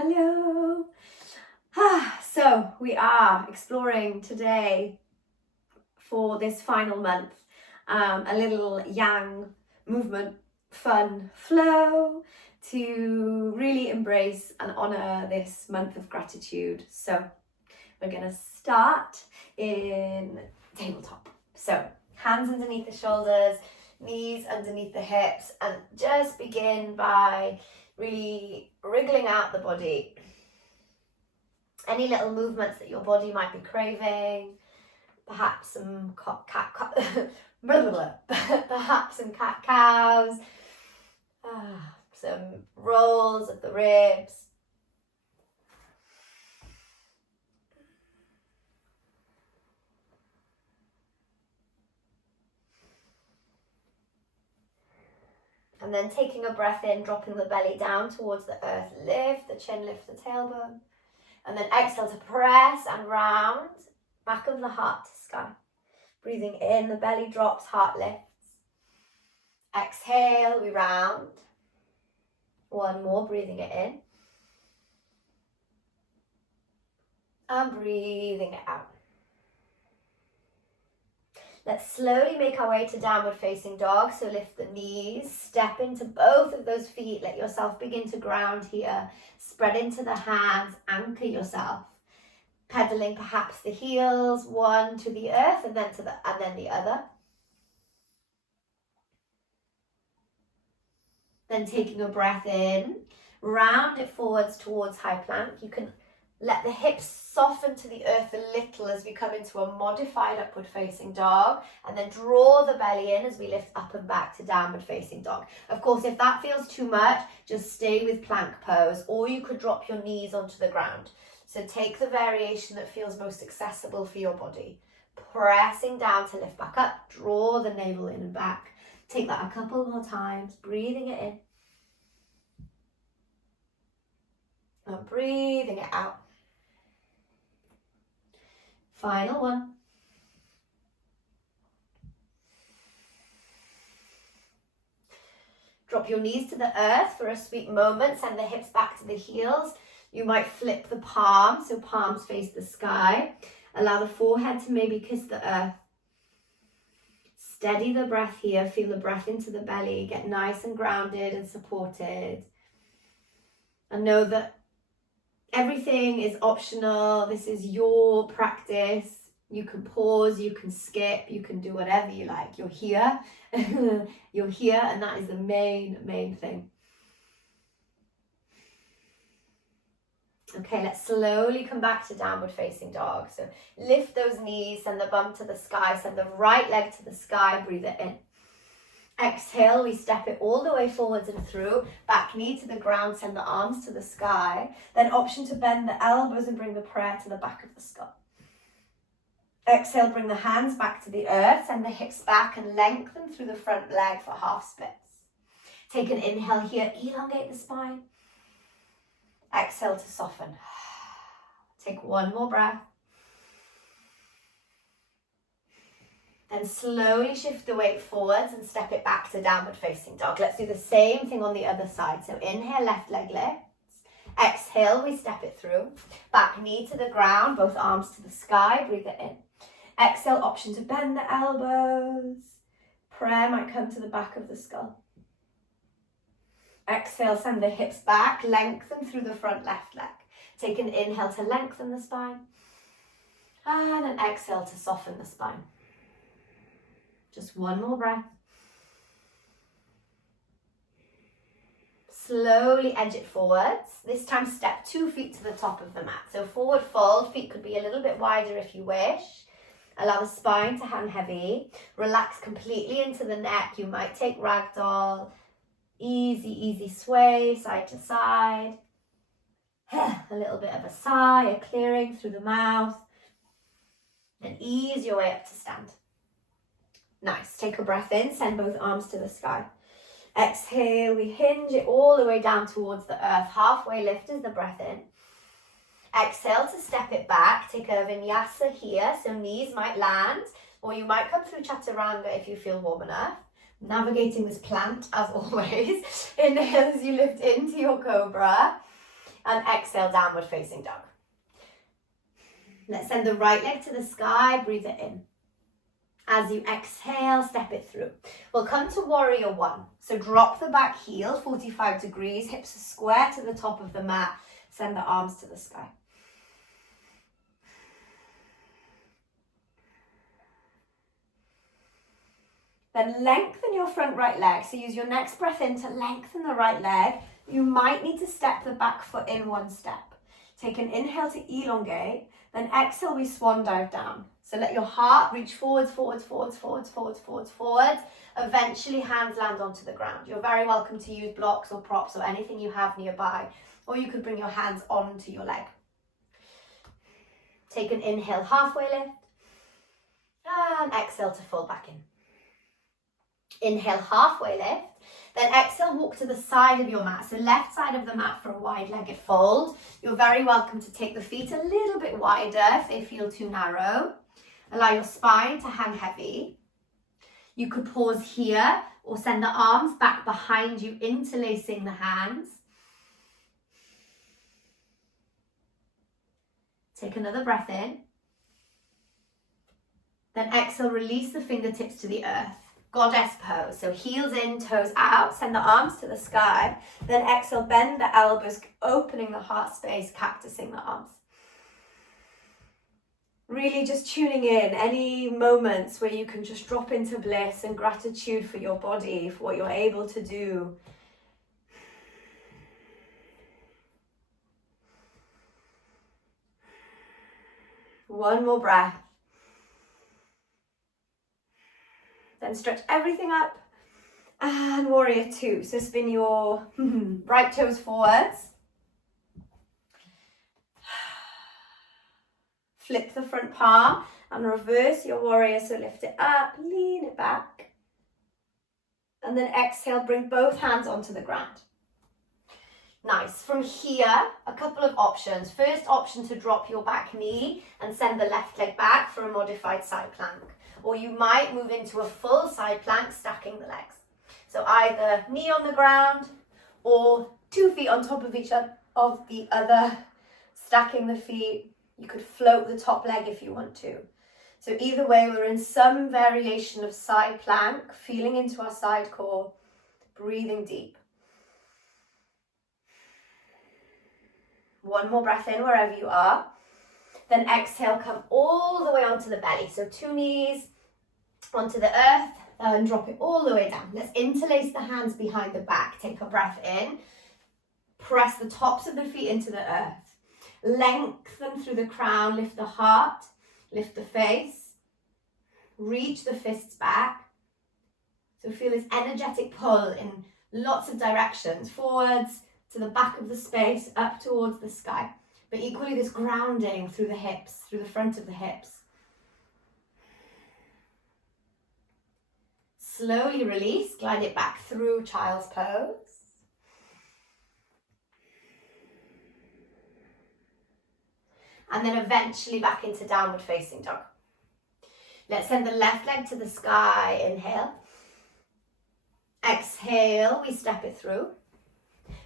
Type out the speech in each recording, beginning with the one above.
Hello. So we are exploring today for this final month a little yang movement, fun flow to really embrace and honor this month of gratitude. So we're going to start in tabletop. So hands underneath the shoulders, knees underneath the hips, and just begin by really wriggling out the body. Any little movements that your body might be craving, perhaps some perhaps some cat cows, some rolls of the ribs. And then taking a breath in, dropping the belly down towards the earth. Lift the chin, lift the tailbone. And then exhale to press and round. Back of the heart to sky. Breathing in, the belly drops, heart lifts. Exhale, we round. One more, breathing it in. And breathing it out. Let's slowly make our way to downward facing dog. So lift the knees, step into both of those feet. Let yourself begin to ground here. Spread into the hands, anchor yourself. Pedaling perhaps the heels, one to the earth and then the other. Then taking a breath in, round it forwards towards high plank. You can let the hips soften to the earth a little as we come into a modified upward facing dog, and then draw the belly in as we lift up and back to downward facing dog. Of course, if that feels too much, just stay with plank pose, or you could drop your knees onto the ground. So take the variation that feels most accessible for your body. Pressing down to lift back up, draw the navel in and back. Take that a couple more times, breathing it in. And breathing it out. Final one. Drop your knees to the earth for a sweet moment. Send the hips back to the heels. You might flip the palms, so palms face the sky. Allow the forehead to maybe kiss the earth. Steady the breath here. Feel the breath into the belly. Get nice and grounded and supported. And know that everything is optional. This is your practice. You can pause, you can skip, you can do whatever you like. You're here. You're here, and that is the main thing. Okay, let's slowly come back to downward facing dog. So lift those knees, send the bum to the sky, send the right leg to the sky, breathe it in. Exhale, we step it all the way forwards and through. Back knee to the ground, send the arms to the sky. Then option to bend the elbows and bring the prayer to the back of the skull. Exhale, bring the hands back to the earth, send the hips back and lengthen through the front leg for half splits. Take an inhale here, elongate the spine. Exhale to soften. Take one more breath. Then slowly shift the weight forwards and step it back to downward facing dog. Let's do the same thing on the other side. So inhale, left leg lifts. Exhale, we step it through. Back knee to the ground, both arms to the sky, breathe it in. Exhale, option to bend the elbows. Prayer might come to the back of the skull. Exhale, send the hips back, lengthen through the front left leg. Take an inhale to lengthen the spine. And an exhale to soften the spine. Just one more breath. Slowly edge it forwards. This time step 2 feet to the top of the mat. So forward fold, feet could be a little bit wider if you wish. Allow the spine to hang heavy. Relax completely into the neck. You might take ragdoll. Easy sway side to side. A little bit of a sigh, a clearing through the mouth. And ease your way up to stand. Nice. Take a breath in, send both arms to the sky. Exhale, we hinge it all the way down towards the earth. Halfway lift is the breath in. Exhale to step it back. Take a vinyasa here, so knees might land, or you might come through chaturanga if you feel warm enough. Navigating this plant as always. Inhale as you lift into your cobra. And exhale, downward facing dog. Let's send the right leg to the sky, breathe it in. As you exhale, step it through. We'll come to warrior one. So drop the back heel, 45 degrees, hips are square to the top of the mat. Send the arms to the sky. Then lengthen your front right leg. So use your next breath in to lengthen the right leg. You might need to step the back foot in one step. Take an inhale to elongate. Then exhale, we swan dive down. So let your heart reach forwards, forwards, forwards, forwards, forwards, forwards, forwards. Eventually hands land onto the ground. You're very welcome to use blocks or props or anything you have nearby. Or you could bring your hands onto your leg. Take an inhale, halfway lift. And exhale to fold back in. Inhale, halfway lift. Then exhale, walk to the side of your mat. So left side of the mat for a wide-legged fold. You're very welcome to take the feet a little bit wider if they feel too narrow. Allow your spine to hang heavy. You could pause here or send the arms back behind you, interlacing the hands. Take another breath in. Then exhale, release the fingertips to the earth. Goddess pose. So heels in, toes out. Send the arms to the sky. Then exhale, bend the elbows, opening the heart space, cactusing the arms. Really just tuning in any moments where you can just drop into bliss and gratitude for your body, for what you're able to do. One more breath. Then stretch everything up. And warrior two. So spin your right toes forwards. Flip the front palm and reverse your warrior. So lift it up, lean it back. And then exhale, bring both hands onto the ground. Nice. From here, a couple of options. First option to drop your back knee and send the left leg back for a modified side plank. Or you might move into a full side plank, stacking the legs. So either knee on the ground or 2 feet on top of each of the other, stacking the feet. You could float the top leg if you want to. So either way, we're in some variation of side plank, feeling into our side core, breathing deep. One more breath in wherever you are. Then exhale, come all the way onto the belly. So 2 knees onto the earth and drop it all the way down. Let's interlace the hands behind the back. Take a breath in. Press the tops of the feet into the earth. Lengthen through the crown. Lift the heart. Lift the face. Reach the fists back. So feel this energetic pull in lots of directions. Forwards, to the back of the space, up towards the sky. But equally this grounding through the hips, through the front of the hips. Slowly release, glide it back through child's pose. And then eventually back into downward facing dog. Let's send the left leg to the sky, inhale. Exhale, we step it through.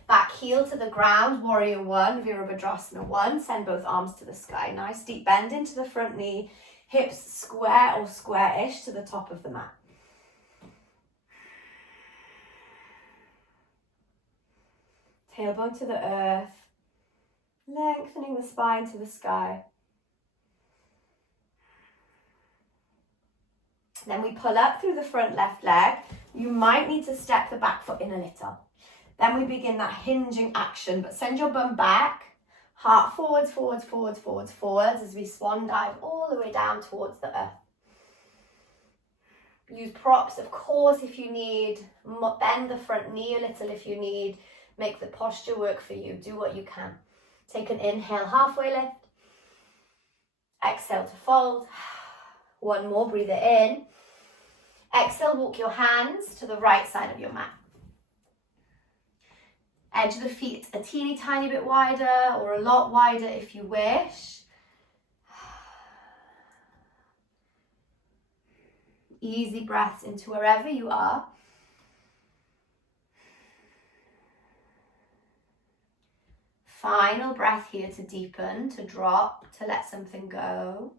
Back heel to the ground, warrior one, Virabhadrasana one. Send both arms to the sky. Nice deep bend into the front knee. Hips square or square-ish to the top of the mat. Tailbone to the earth. Lengthening the spine to the sky. Then we pull up through the front left leg. You might need to step the back foot in a little. Then we begin that hinging action, but send your bum back, heart forwards, forwards, forwards, forwards, forwards as we swan dive all the way down towards the earth. Use props, of course, if you need. Bend the front knee a little if you need. Make the posture work for you. Do what you can. Take an inhale, halfway lift. Exhale to fold. One more, breathe it in. Exhale, walk your hands to the right side of your mat. Edge of the feet a teeny tiny bit wider or a lot wider if you wish. Easy breaths into wherever you are. Final breath here to deepen, to drop, to let something go.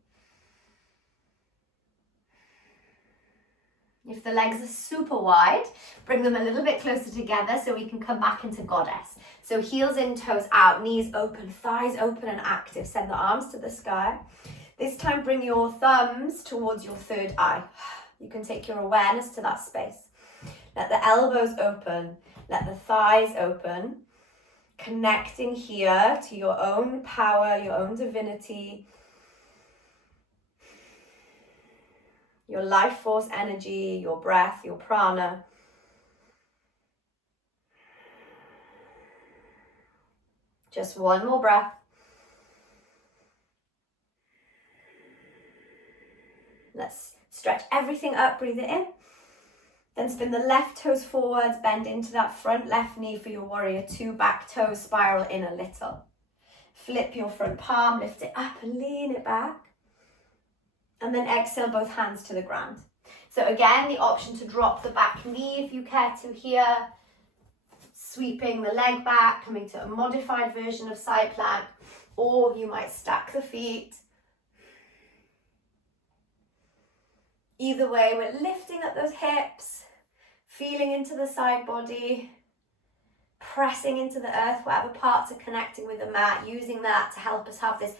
If the legs are super wide, bring them a little bit closer together so we can come back into goddess. So heels in, toes out, knees open, thighs open and active. Send the arms to the sky. This time bring your thumbs towards your third eye. You can take your awareness to that space. Let the elbows open, let the thighs open. Connecting here to your own power, your own divinity, your life force energy, your breath, your prana. Just one more breath. Let's stretch everything up, breathe it in. Then spin the left toes forwards, bend into that front left knee for your warrior two, back toes spiral in a little. Flip your front palm, lift it up and lean it back. And then exhale both hands to the ground. So again, the option to drop the back knee if you care to here. Sweeping the leg back, coming to a modified version of side plank. Or you might stack the feet. Either way, we're lifting up those hips, feeling into the side body, pressing into the earth, whatever parts are connecting with the mat, using that to help us have this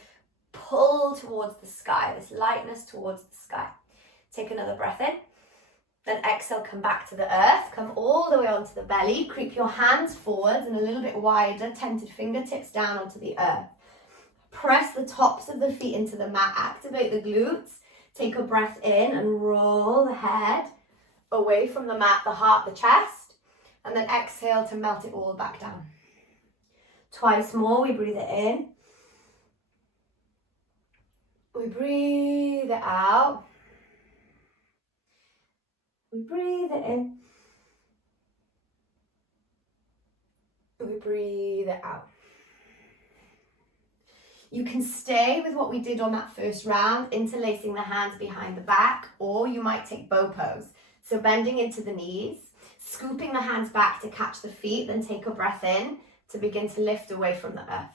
pull towards the sky, this lightness towards the sky. Take another breath in, then exhale, come back to the earth, come all the way onto the belly, creep your hands forwards and a little bit wider, tented fingertips down onto the earth. Press the tops of the feet into the mat, activate the glutes. Take a breath in and roll the head away from the mat, the heart, the chest, and then exhale to melt it all back down. Twice more, we breathe it in. We breathe it out. We breathe it in. We breathe it out. You can stay with what we did on that first round, interlacing the hands behind the back, or you might take bow pose. So bending into the knees, scooping the hands back to catch the feet, then take a breath in to begin to lift away from the earth.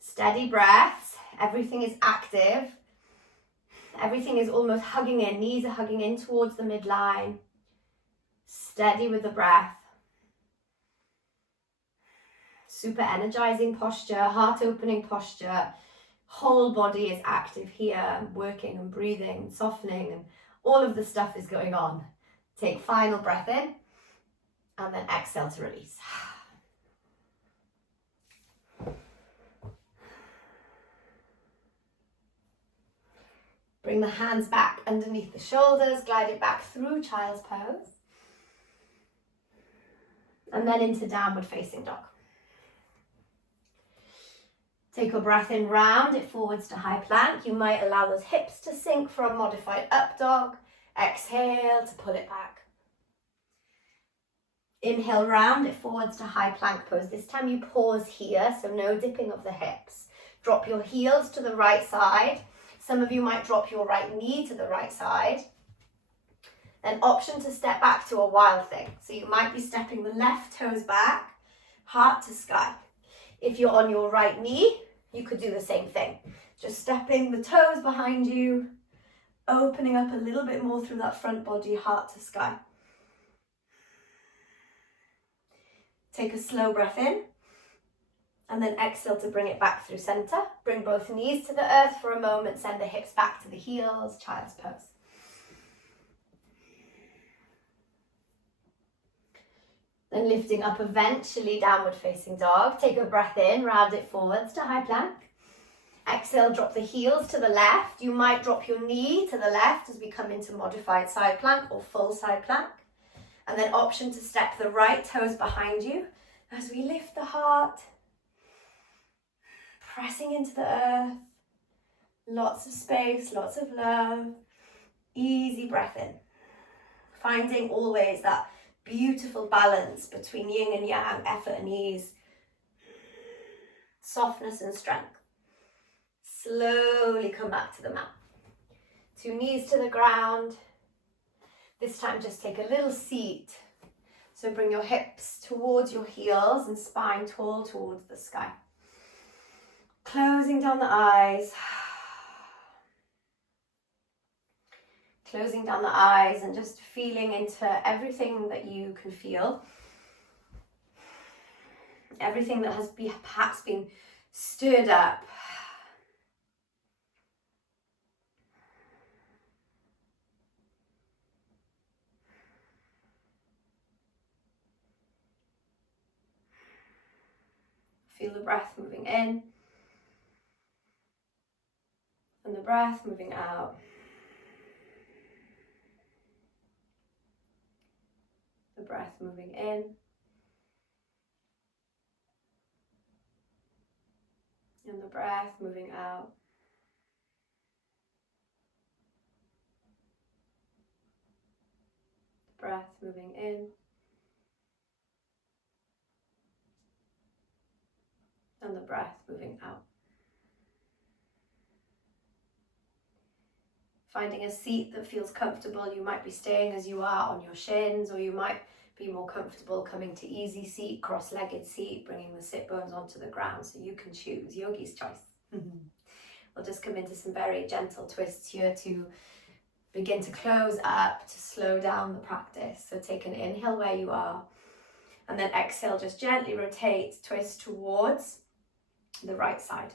Steady breaths, everything is active. Everything is almost hugging in, knees are hugging in towards the midline. Steady with the breath. Super energizing posture, heart opening posture. Whole body is active here, working and breathing and softening, and all of the stuff is going on. Take final breath in and then exhale to release. Bring the hands back underneath the shoulders, glide it back through child's pose. And then into downward facing dog. Take a breath in, round it forwards to high plank. You might allow those hips to sink for a modified up dog. Exhale to pull it back. Inhale, round it forwards to high plank pose. This time you pause here, so no dipping of the hips. Drop your heels to the right side. Some of you might drop your right knee to the right side. Then option to step back to a wild thing. So you might be stepping the left toes back, heart to sky. If you're on your right knee, you could do the same thing. Just stepping the toes behind you, opening up a little bit more through that front body, heart to sky. Take a slow breath in, and then exhale to bring it back through center. Bring both knees to the earth for a moment, send the hips back to the heels, child's pose. Then lifting up eventually, downward facing dog. Take a breath in, round it forwards to high plank. Exhale, drop the heels to the left. You might drop your knee to the left as we come into modified side plank or full side plank. And then option to step the right toes behind you as we lift the heart. Pressing into the earth. Lots of space, lots of love. Easy breath in. Finding always that beautiful balance between yin and yang, effort and ease, softness and strength. Slowly come back to the mat. 2 knees to the ground. This time just take a little seat. So bring your hips towards your heels and spine tall towards the sky. closing down the eyes. Closing down the eyes and just feeling into everything that you can feel. Everything that has perhaps been stirred up. Feel the breath moving in and the breath moving out. The breath moving in and the breath moving out. The breath moving in and the breath moving out. Finding a seat that feels comfortable. You might be staying as you are on your shins, or you might be more comfortable coming to easy seat, cross-legged seat, bringing the sit bones onto the ground. So you can choose, yogi's choice. We'll just come into some very gentle twists here to begin to close up, to slow down the practice. So take an inhale where you are, and then exhale, just gently rotate, twist towards the right side.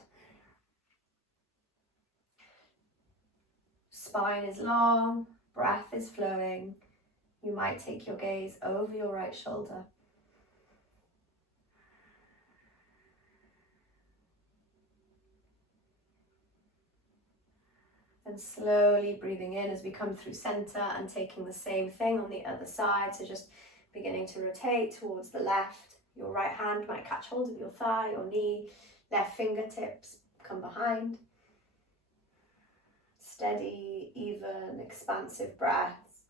Spine is long, breath is flowing. You might take your gaze over your right shoulder. And slowly breathing in as we come through center and taking the same thing on the other side. So just beginning to rotate towards the left. Your right hand might catch hold of your thigh or knee. Left fingertips come behind. Steady, even, expansive breaths.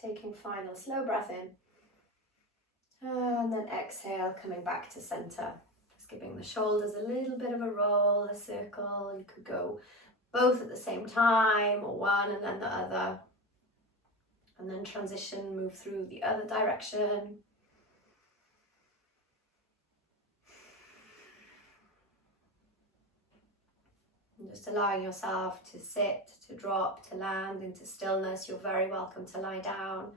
Taking final slow breath in. And then exhale, coming back to center. Just giving the shoulders a little bit of a roll, a circle. You could go both at the same time, or one and then the other. And then transition, move through the other direction. And just allowing yourself to sit, to drop, to land into stillness. You're very welcome to lie down.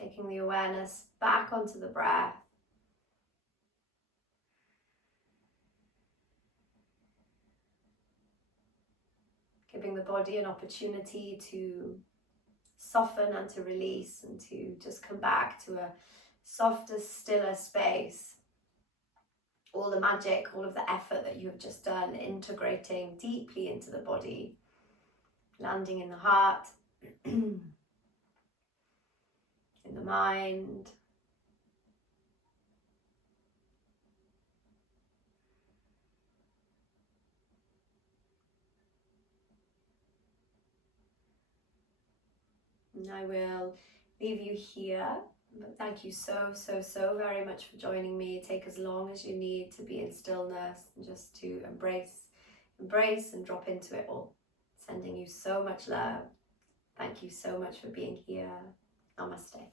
Taking the awareness back onto the breath. Giving the body an opportunity to soften and to release and to just come back to a softer, stiller space. All the magic, all of the effort that you have just done, integrating deeply into the body, landing in the heart, in the mind. And I will leave you here, but thank you so very much for joining me. Take as long as you need to be in stillness and just to embrace and drop into it all. Sending you so much love. Thank you so much for being here. Namaste.